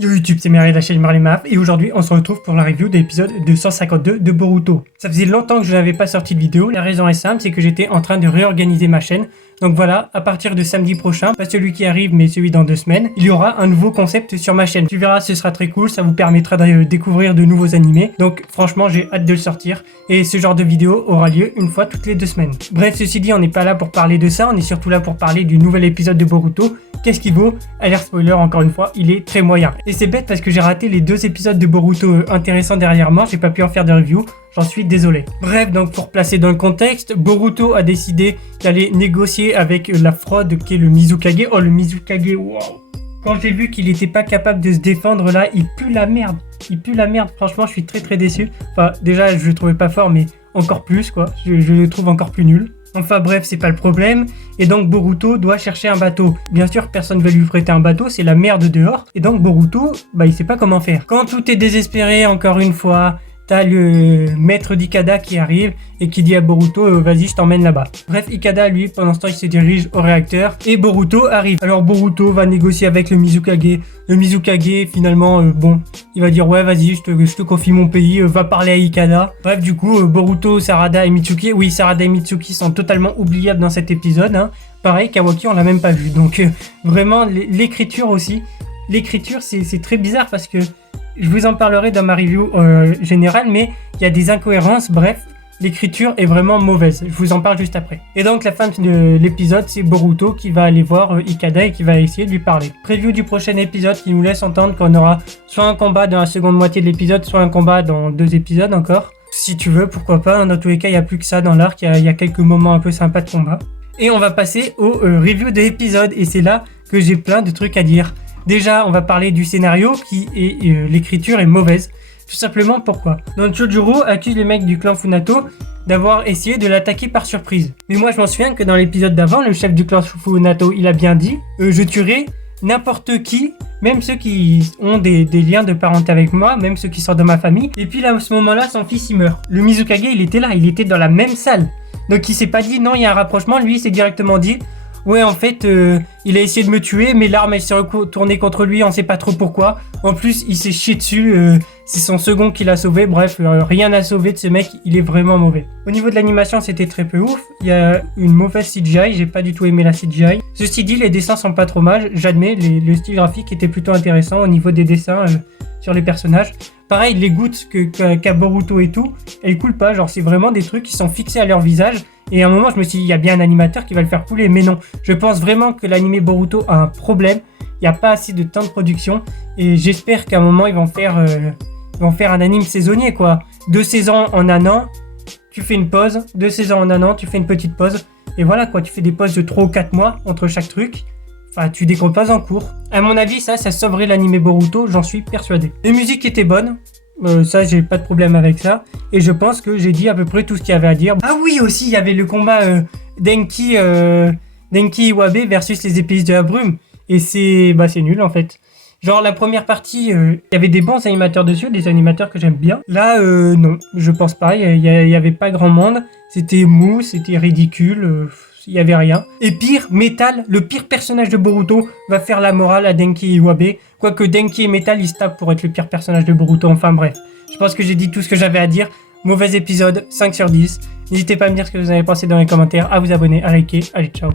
Yo YouTube, c'est Mary de la chaîne Marley Maf et aujourd'hui on se retrouve pour la review de l'épisode 252 de Boruto. Ça faisait longtemps que je n'avais pas sorti de vidéo, la raison est simple, c'est que j'étais en train de réorganiser ma chaîne. Donc voilà, à partir de samedi prochain, pas celui qui arrive mais celui dans 2 semaines, il y aura un nouveau concept sur ma chaîne. Tu verras, ce sera très cool, ça vous permettra de découvrir de nouveaux animés. Donc franchement j'ai hâte de le sortir et ce genre de vidéo aura lieu une fois toutes les 2 semaines. Bref, ceci dit, on n'est pas là pour parler de ça, on est surtout là pour parler du nouvel épisode de Boruto. Qu'est-ce qu'il vaut? Alert spoiler, encore une fois, il est très moyen. Et c'est bête parce que j'ai raté les 2 épisodes de Boruto intéressants derrière moi, j'ai pas pu en faire de review, j'en suis désolé. Bref, donc pour placer dans le contexte, Boruto a décidé d'aller négocier avec la fraude qui est le Mizukage. Oh, le Mizukage, waouh! Quand j'ai vu qu'il était pas capable de se défendre là, il pue la merde. Il pue la merde, franchement, je suis très déçu. Enfin, déjà, je le trouvais pas fort, mais encore plus, quoi. Je le trouve encore plus nul. Enfin bref, c'est pas le problème. Et donc Boruto doit chercher un bateau. Bien sûr, personne ne va lui prêter un bateau, c'est la merde dehors. Et donc Boruto, il sait pas comment faire. Quand tout est désespéré, encore une fois, t'as le maître d'Ikada qui arrive et qui dit à Boruto, vas-y, je t'emmène là-bas. Bref, Ikada, lui, pendant ce temps, il se dirige au réacteur et Boruto arrive. Alors Boruto va négocier avec le Mizukage. Le Mizukage, finalement, il va dire, ouais, vas-y, je te confie mon pays, va parler à Ikada. Bref, du coup, Boruto, Sarada et Mitsuki, oui, Sarada et Mitsuki sont totalement oubliables dans cet épisode, hein. Pareil, Kawaki, on l'a même pas vu. Donc, vraiment, l'écriture aussi. L'écriture, c'est très bizarre parce que je vous en parlerai dans ma review générale, mais il y a des incohérences, bref, l'écriture est vraiment mauvaise, je vous en parle juste après. Et donc la fin de l'épisode, c'est Boruto qui va aller voir Ikada et qui va essayer de lui parler. Preview du prochain épisode qui nous laisse entendre qu'on aura soit un combat dans la seconde moitié de l'épisode, soit un combat dans 2 épisodes encore. Si tu veux, pourquoi pas, dans tous les cas, il n'y a plus que ça dans l'arc, il y a quelques moments un peu sympas de combat. Et on va passer au review de l'épisode, et c'est là que j'ai plein de trucs à dire. Déjà, on va parler du scénario qui est l'écriture est mauvaise. Tout simplement pourquoi? Donc Chojuro accuse les mecs du clan Funato d'avoir essayé de l'attaquer par surprise. Mais moi je m'en souviens que dans l'épisode d'avant, le chef du clan Funato, il a bien dit je tuerai n'importe qui, même ceux qui ont des liens de parenté avec moi, même ceux qui sont dans ma famille. Et puis là, à ce moment-là, son fils il meurt. Le Mizukage, il était là, il était dans la même salle. Donc il s'est pas dit non, il y a un rapprochement, lui il s'est directement dit ouais, en fait, il a essayé de me tuer, mais l'arme elle s'est retournée contre lui, on sait pas trop pourquoi. En plus, il s'est chié dessus, c'est son second qui l'a sauvé. Bref, rien à sauver de ce mec, il est vraiment mauvais. Au niveau de l'animation, c'était très peu ouf. Il y a une mauvaise CGI, j'ai pas du tout aimé la CGI. Ceci dit, les dessins sont pas trop mal, j'admets, le style graphique était plutôt intéressant au niveau des dessins sur les personnages. Pareil, les gouttes qu'a Boruto et tout, elles coulent pas, genre c'est vraiment des trucs qui sont fixés à leur visage. Et à un moment, je me suis dit, il y a bien un animateur qui va le faire couler, mais non. Je pense vraiment que l'animé Boruto a un problème. Il n'y a pas assez de temps de production. Et j'espère qu'à un moment, ils vont faire un anime saisonnier, quoi. 2 saisons en un an, tu fais une pause. 2 saisons en un an, tu fais une petite pause. Et voilà, quoi. Tu fais des pauses de 3 ou 4 mois entre chaque truc. Enfin, tu décomposes en cours. À mon avis, ça sauverait l'animé Boruto, j'en suis persuadé. Les musiques étaient bonnes. Ça, j'ai pas de problème avec ça. Et je pense que j'ai dit à peu près tout ce qu'il y avait à dire. Ah oui, aussi, il y avait le combat Denki Iwabe versus les épices de la brume. Et c'est nul, en fait. Genre, la première partie, il y avait des bons animateurs dessus, des animateurs que j'aime bien. Là, non, je pense pas. Il y avait pas grand monde. C'était mou, c'était ridicule. Il y avait rien. Et pire, Metal, le pire personnage de Boruto, va faire la morale à Denki Iwabe. Quoique Denki et Metal, ils se tapent pour être le pire personnage de Boruto. Enfin bref, je pense que j'ai dit tout ce que j'avais à dire. Mauvais épisode, 5 sur 10. N'hésitez pas à me dire ce que vous avez pensé dans les commentaires, à vous abonner, à liker. Allez, ciao.